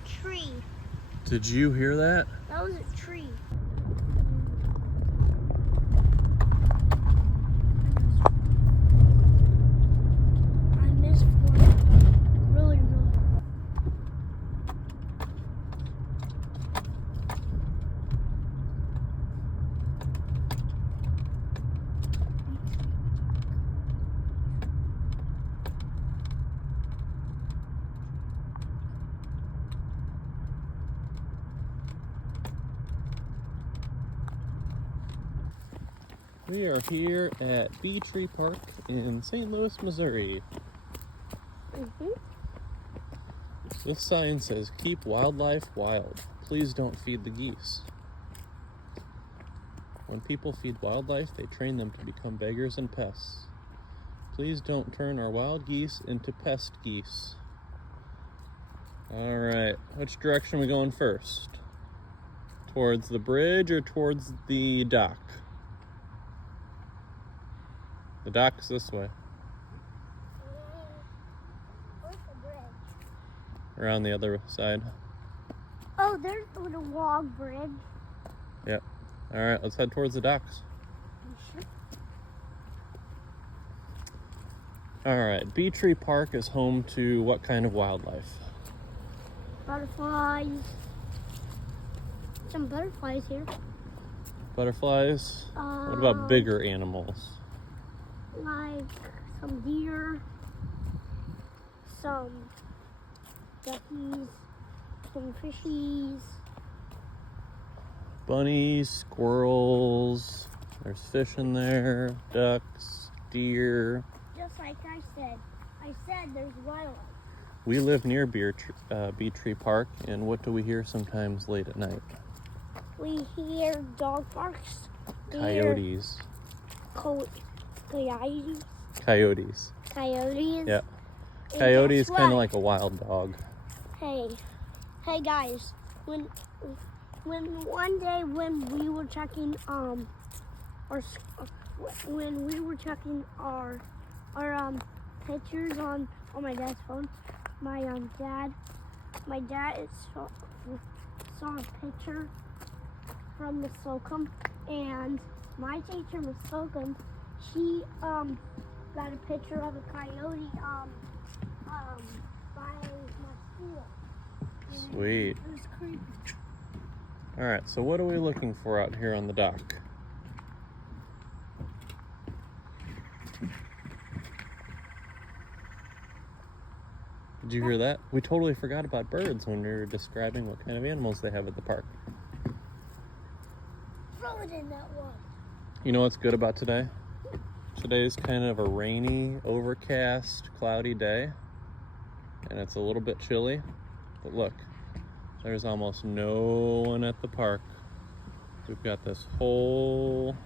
a tree. Did you hear that? That was a tree. I missed one. Really, really. We are here at Bee Tree Park in St. Louis, Missouri. This sign says, "Keep wildlife wild. Please don't feed the geese." When people feed wildlife, they train them to become beggars and pests. Please don't turn our wild geese into pest geese. All right, which direction are we going first? Towards the bridge or towards the dock? The dock's this way. Where's the bridge? Around the other side. Oh, there's the little log bridge. Yep. All right, let's head towards the docks. All right, Bee Tree Park is home to what kind of wildlife? Butterflies. Some butterflies here. Butterflies? What about bigger animals? Like some deer, some duckies, some fishies. Bunnies, squirrels, there's fish in there, ducks, deer. Just like I said there's wildlife. We live near Bee Tree Park, and what do we hear sometimes late at night? We hear dog barks. Coyotes. Coyotes. Coyotes. Coyotes. Yeah. And Coyote's guess kind of what? like a wild dog. Hey guys, when one day when we were checking our pictures on my dad's phone, my dad saw a picture from Miss Slocum, and my teacher, Miss Slocum, she got a picture of a coyote by my school. Sweet. It was creepy. All right, so what are we looking for out here on the dock? Did you hear that? We totally forgot about birds when we were describing what kind of animals they have at the park. Throw it in that one. You know what's good about today? Today's kind of a rainy, overcast, cloudy day, and it's a little bit chilly, but look, there's almost no one at the park. We've got this whole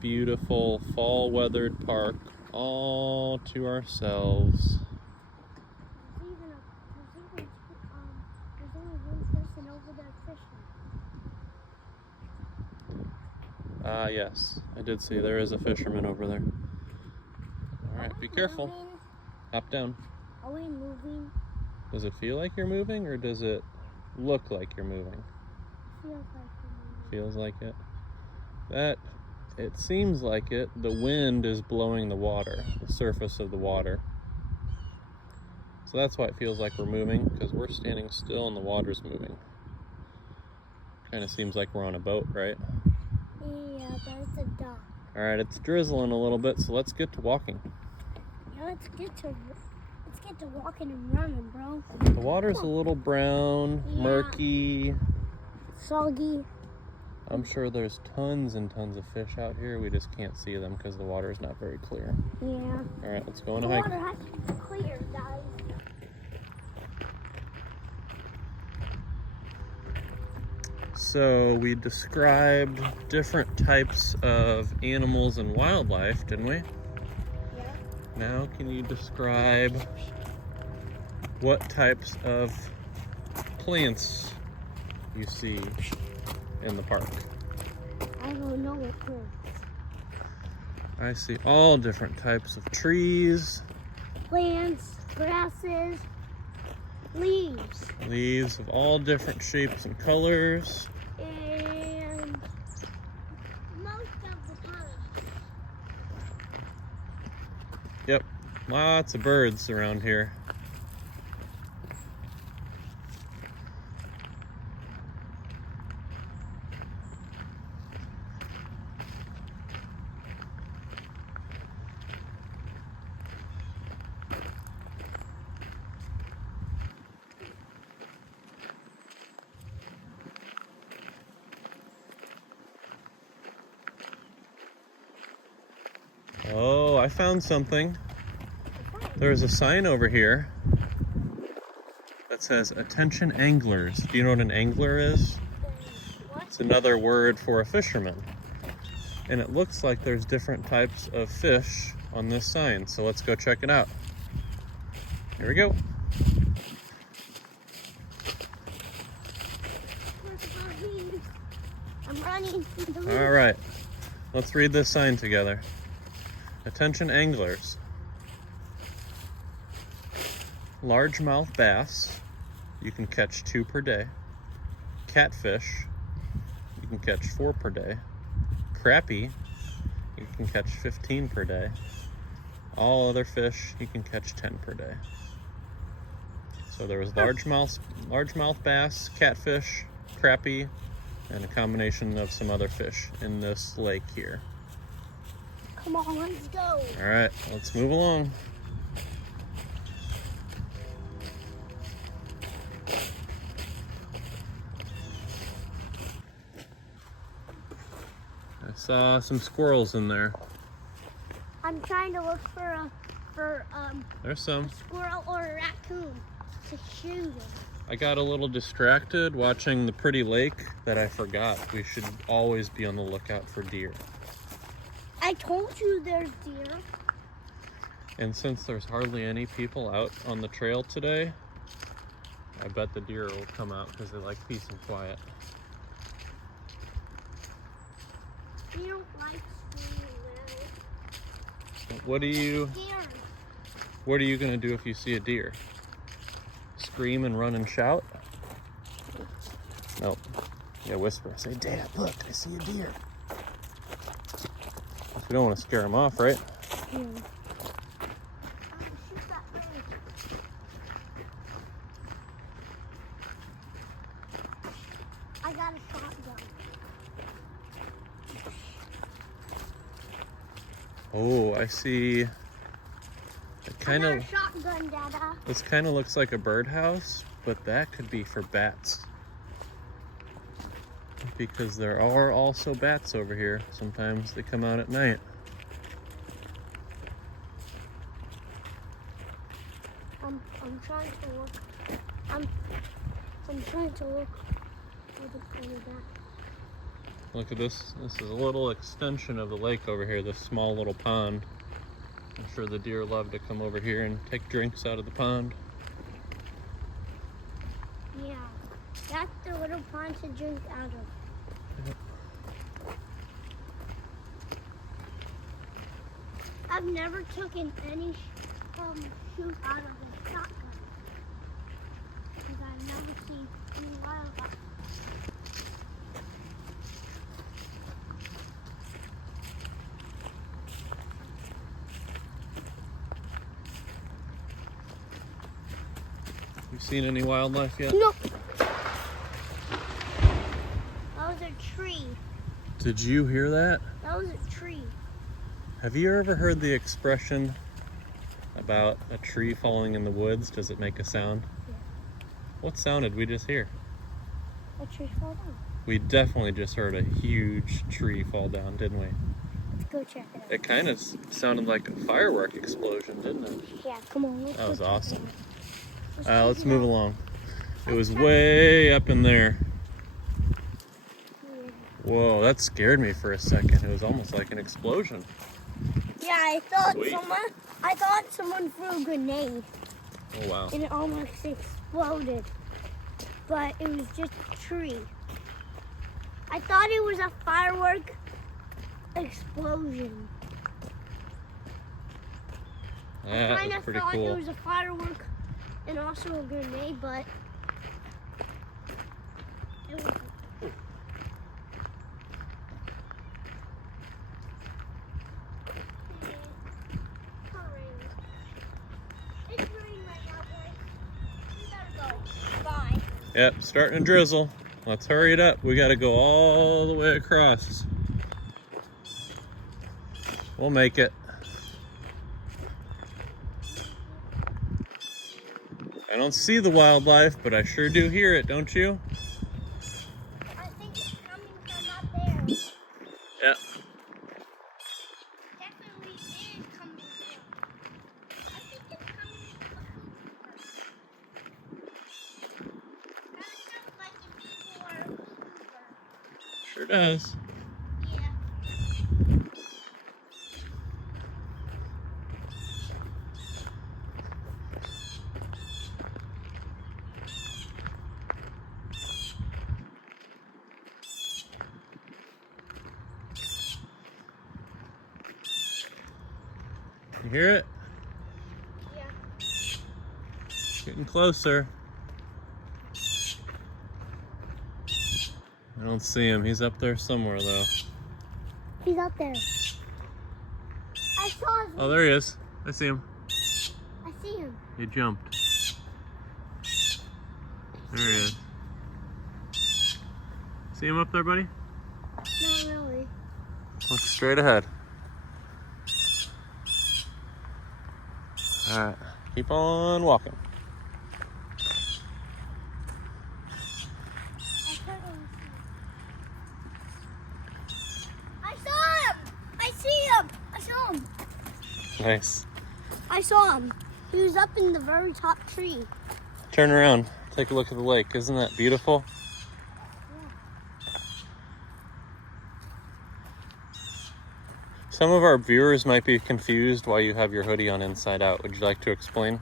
beautiful fall-weathered park all to ourselves. There's only one person over there fishing. Yes, I did see there is a fisherman over there. All right, be careful. Moving? Hop down. Are we moving? Does it feel like you're moving, or does it look like you're moving? Feels like we're moving. Feels like it. It seems like it. The wind is blowing the water, the surface of the water. So that's why it feels like we're moving, because we're standing still and the water's moving. Kind of seems like we're on a boat, right? Yeah, but it's a dock. All right, it's drizzling a little bit, so let's get to walking. Yeah, let's get to walking and running, bro. The water's a little brown, Yeah. murky. Soggy. I'm sure there's tons and tons of fish out here. We just can't see them because the water is not very clear. Yeah. All right, let's go on The a hike. water has to be clear, guys. So we described different types of animals and wildlife, didn't we? Yeah. Now can you describe what types of plants you see in the park? I don't know what plants. I see all different types of trees. Plants, grasses. leaves. Leaves of all different shapes and colors. And most of the pond. Yep, lots of birds around here. Oh, I found something. There's a sign over here that says "Attention Anglers." Do you know what an angler is? What? It's another word for a fisherman. And it looks like there's different types of fish on this sign. So let's go check it out. Here we go. I'm running. All right, let's read this sign together. Attention anglers. Largemouth bass, you can catch 2 per day. Catfish, you can catch 4 per day. Crappie, you can catch 15 per day. All other fish, you can catch 10 per day. So there was largemouth bass, catfish, crappie, and a combination of some other fish in this lake here. Come on, let's go. All right, let's move along. I saw some squirrels in there. I'm trying to look for There's some. a squirrel or a raccoon to shoot him. I got a little distracted watching the pretty lake that I forgot we should always be on the lookout for deer. I told you there's deer. And since there's hardly any people out on the trail today, I bet the deer will come out because they like peace and quiet. We don't like screaming loud. What Scared. are you gonna do if you see a deer? Scream and run and shout? Nope. Yeah, whisper. Say, "Dad, look, I see a deer." We don't want to scare them off, right? Yeah. Shoot that bird. I got a shotgun. Oh, I see. It kind I got of. a shotgun, Dada. This kind of looks like a birdhouse, but that could be for bats. Because there are also bats over here. Sometimes they come out at night. I'm trying to look. I'm trying to look for the bat. Look at this. This is a little extension of the lake over here, this small little pond. I'm sure the deer love to come over here and take drinks out of the pond. Yeah, that's the little pond to drink out of. I've never taken any shoot out of a shotgun because I've never seen any wildlife. You seen any wildlife yet? Nope. That was a tree. Did you hear that? That was a tree. Have you ever heard the expression about a tree falling in the woods? Does it make a sound? Yeah. What sound did we just hear? A tree fell down. We definitely just heard a huge tree fall down, didn't we? Let's go check it out. It kind of sounded like a firework explosion, didn't it? Yeah, come on. Let's That go was check it awesome. out. Let's check it move out. along. It was way up in there. Yeah. Whoa, that scared me for a second. It was almost like an explosion. Yeah, Sweet. I thought someone threw a grenade Oh, wow. and it almost exploded. But it was just a tree. I thought it was a firework explosion. I That kind was of pretty thought it cool. was a firework and also a grenade, but it was. It's raining right now, boys. We gotta go. Bye. Yep, starting to drizzle. Let's hurry it up. We got to go all the way across. We'll make it. I don't see the wildlife, but I sure do hear it, don't you? I think it's coming from up there. Yeah. Definitely is coming from. I think it's coming from the food part. That sounds like it's for food part. Sure does. Yeah. You hear it? Yeah. Getting closer. I don't see him. He's up there somewhere, though. He's up there. I saw his. Oh, there he is. I see him. I see him. He jumped. There he is. See him up there, buddy? Not really. Look straight ahead. All right, keep on walking. I saw him. I see him. I saw him. Nice. I saw him. He was up in the very top tree. Turn around. Take a look at the lake. Isn't that beautiful? Some of our viewers might be confused why you have your hoodie on inside out. Would you like to explain?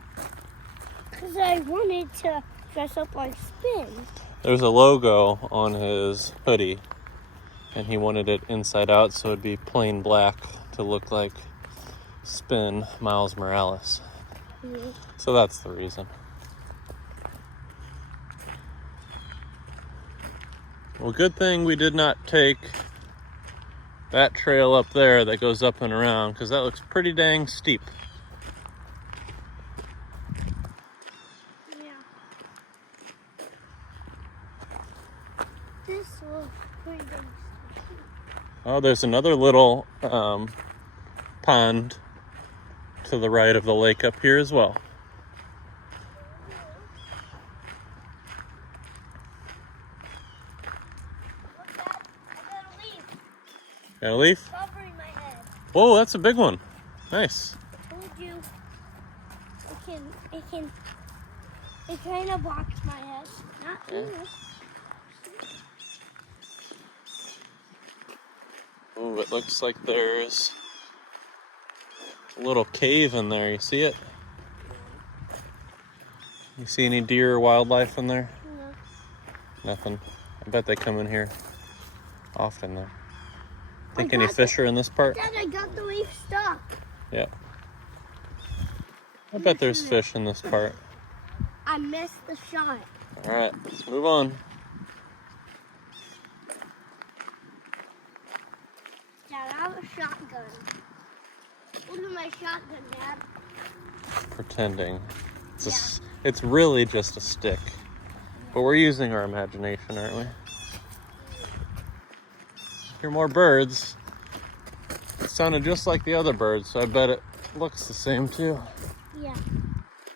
Because I wanted to dress up like Spin. There's a logo on his hoodie, and he wanted it inside out so it'd be plain black to look like Spin Miles Morales. Mm-hmm. So that's the reason. Well, good thing we did not take that trail up there that goes up and around, because that looks pretty dang steep. Yeah. This looks pretty big. Oh, there's another little pond to the right of the lake up here as well. Look, Dad. I got a leaf Got a leaf? covering my head. Whoa, that's a big one. Nice. I told you. It kind of blocks my head. Not too much. Oh, it looks like there's a little cave in there. You see it? You see any deer or wildlife in there? No. Nothing. I bet they come in here often though. Think I any got fish are in this part? Dad, I got the leaf stuck. Yeah. I bet there's fish in this part. I missed the shot. All right, let's move on. Dad, I have a shotgun. Look at my shotgun, Dad. Pretending. It's really just a stick. But we're using our imagination, aren't we? Hear more birds. It sounded just like the other birds, so I bet it looks the same too. Yeah.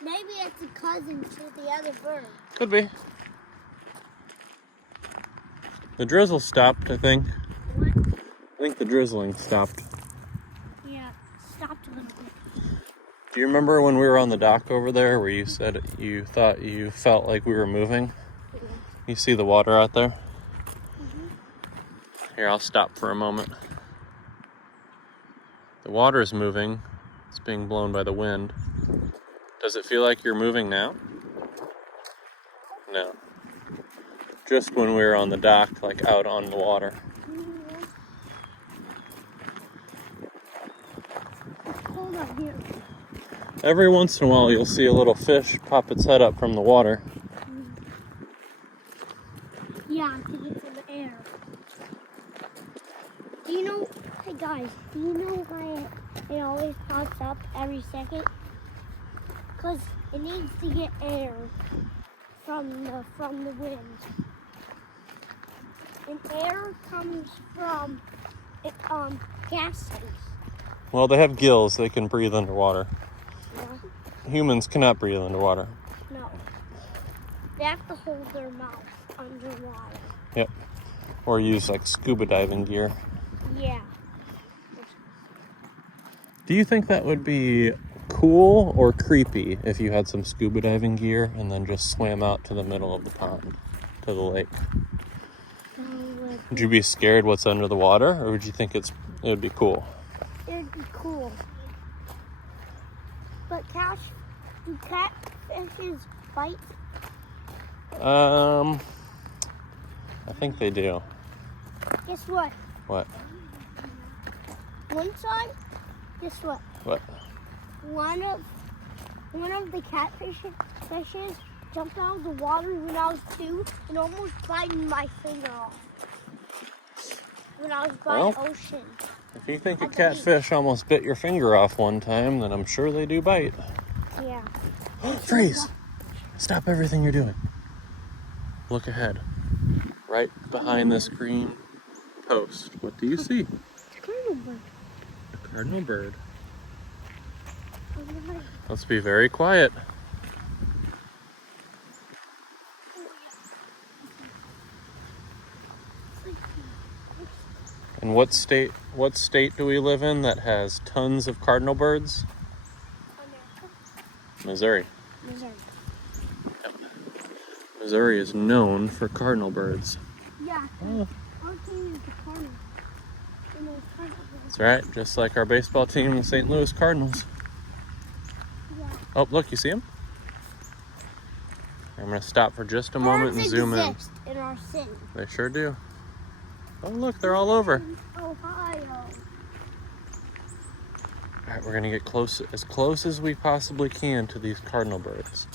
Maybe it's a cousin to the other bird. Could be. The drizzle stopped, I think. What? I think the drizzling stopped. Yeah, stopped a little bit. Do you remember when we were on the dock over there where you said you thought you felt like we were moving? Yeah. You see the water out there? Mm-hmm. Here, I'll stop for a moment. The water is moving. It's being blown by the wind. Does it feel like you're moving now? No. Just when we were on the dock, like out on the water. Hold on here. Every once in a while, you'll see a little fish pop its head up from the water. Yeah, to get some air. Do you know, hey guys, do you know why it always pops up every second? Because it needs to get air from the wind. And air comes from gas tanks. Well, they have gills. They can breathe underwater. Yeah. Humans cannot breathe underwater. No. They have to hold their mouth underwater. Yep. Or use like scuba diving gear. Yeah. Do you think that would be cool or creepy if you had some scuba diving gear and then just swam out to the middle of the pond, to the lake? Would you be scared what's under the water, or would you think it would be cool? It'd be cool. But do catfishes bite? I think they do. Guess what? What? One time, guess what? What? One of the fishes jumped out of the water when I was 2 and almost biting my finger off. When I was by the ocean. If you think a catfish almost bit your finger off one time, then I'm sure they do bite. Yeah. Freeze! Stop everything you're doing. Look ahead. Right behind this green post. What do you see? It's a cardinal bird. A cardinal bird. Oh, my. Let's be very quiet. And what state do we live in that has tons of cardinal birds? America. Missouri. Missouri. Yep. Missouri is known for cardinal birds. Yeah. Oh. Our team is the Cardinals. And those Cardinals. That's right, just like our baseball team, the St. Louis Cardinals. Yeah. Oh, look, you see them? I'm going to stop for just a moment and zoom in. Exist in our city. They sure do. Oh, look, they're all over. In Ohio. All right, we're going to get as close as we possibly can to these cardinal birds.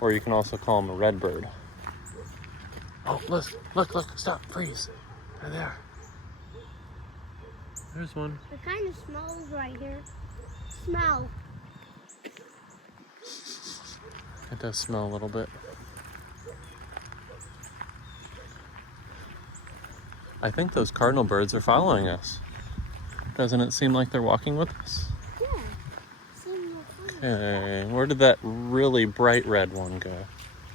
Or you can also call them a red bird. Oh, look, stop, freeze. There they are. There's one. It kind of smells right here. Smell. It does smell a little bit. I think those cardinal birds are following us. Doesn't it seem like they're walking with us? Yeah. Seems like Okay, where did that really bright red one go?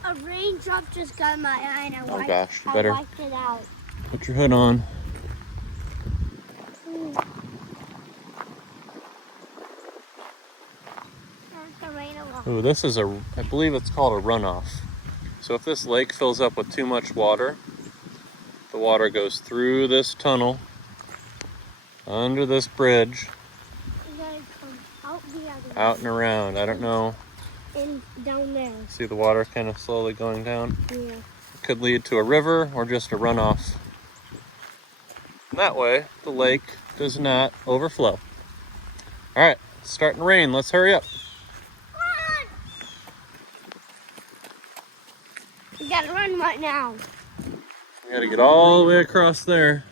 a raindrop just got in my eye and Oh I gosh, you better wiped it out. put your hood on. There's the rain along. Ooh, this is I believe it's called a runoff. So if this lake fills up with too much water, the water goes through this tunnel, under this bridge, You gotta come out the other out and around. I don't know. and down there. See the water kind of slowly going down? Yeah. It could lead to a river or just a runoff. And that way, the lake does not overflow. All right, it's starting to rain. Let's hurry up. Run! We gotta run right now. We gotta get all the way across there.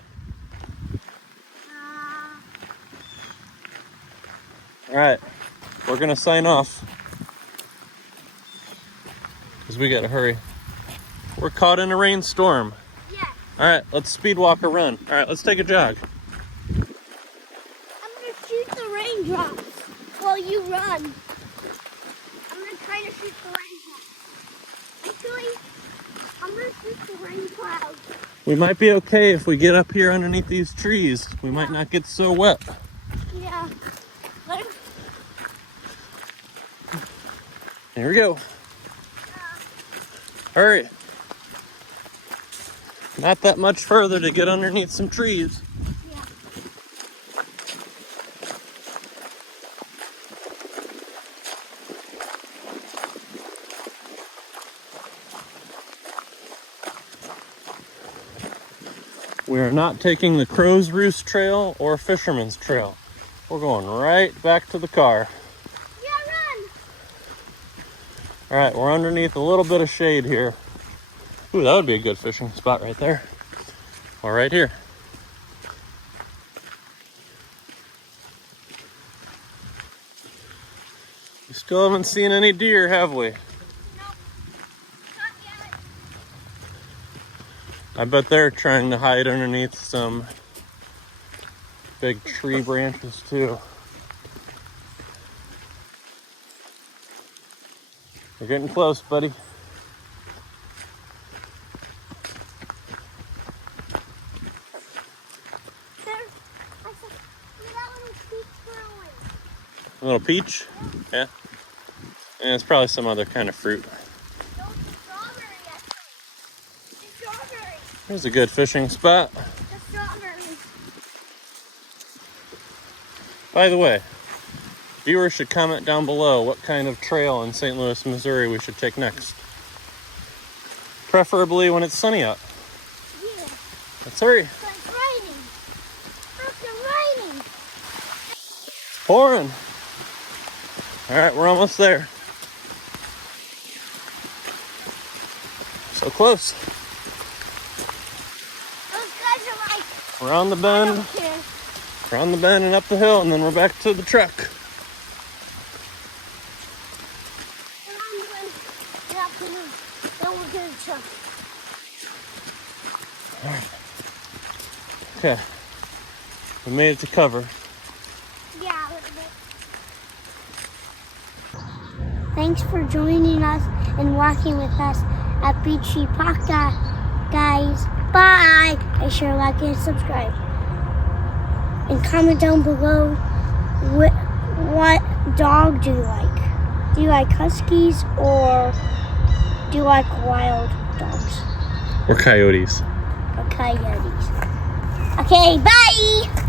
All right, we're gonna sign off because we gotta hurry. We're caught in a rainstorm. Yeah. All right, let's speed walk or run. All right, let's take a jog. I'm gonna shoot the raindrops while you run. I'm gonna try to shoot the raindrops. Actually, I'm gonna shoot the rain clouds. We might be okay if we get up here underneath these trees. We might not get so wet. Yeah. Let Here we go. Hurry. Not that much further to get underneath some trees. yeah. We are not taking the Crow's Roost Trail or Fisherman's Trail. We're going right back to the car. Yeah, run! All right, we're underneath a little bit of shade here. Ooh, that would be a good fishing spot right there. Or right here. We still haven't seen any deer, have we? Nope. Not yet. I bet they're trying to hide underneath some big tree branches too. We're getting close, buddy. There. I saw that little peach growing. A little peach? Yeah. And it's probably some other kind of fruit. No, it's a strawberry, actually. It's strawberry. There's a good fishing spot. The strawberry. By the way, viewers should comment down below what kind of trail in St. Louis, Missouri we should take next. Preferably when it's sunny out. Yeah. Let's hurry. But it's raining. It's raining. It's pouring. All right, we're almost there. So close. Those guys are like, Around the I bend, don't care. around the bend and up the hill, and then we're back to the truck. And I'm going to have to move. Then we're going to truck. Okay. We made it to cover. Yeah, a little bit. Thanks for joining us and walking with us at Beachy Paka, guys. Bye. Make sure to like and subscribe. And comment down below what dog do you like? Do you like huskies or do you like wild dogs Or coyotes. or coyotes? Okay, bye.